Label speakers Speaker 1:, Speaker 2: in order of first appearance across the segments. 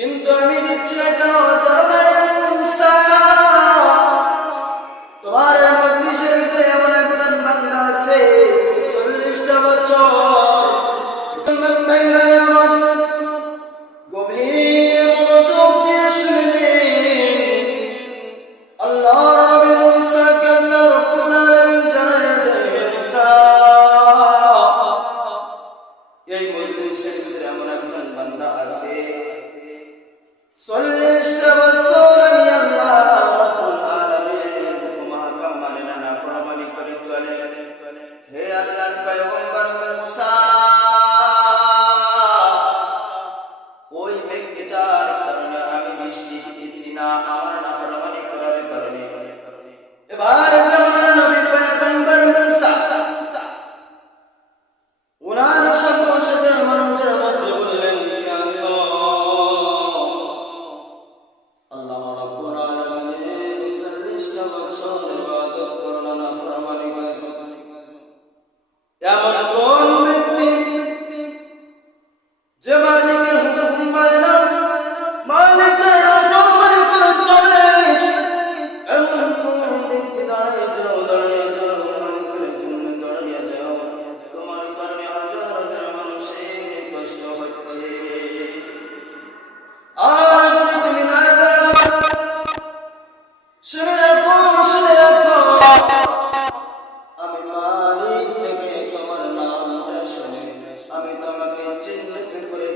Speaker 1: কিন্তু আমি দিচ্ছি না Allah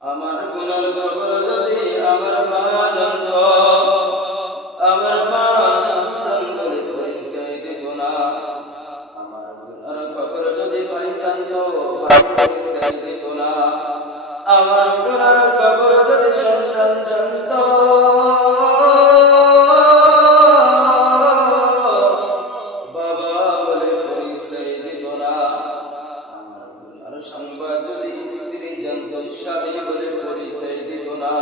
Speaker 1: আমার গুণার খবর যদি আমার মা জানত আমার মা বিশ্বাসী বলে পরিচয় দিত না।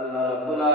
Speaker 1: আল্লাহ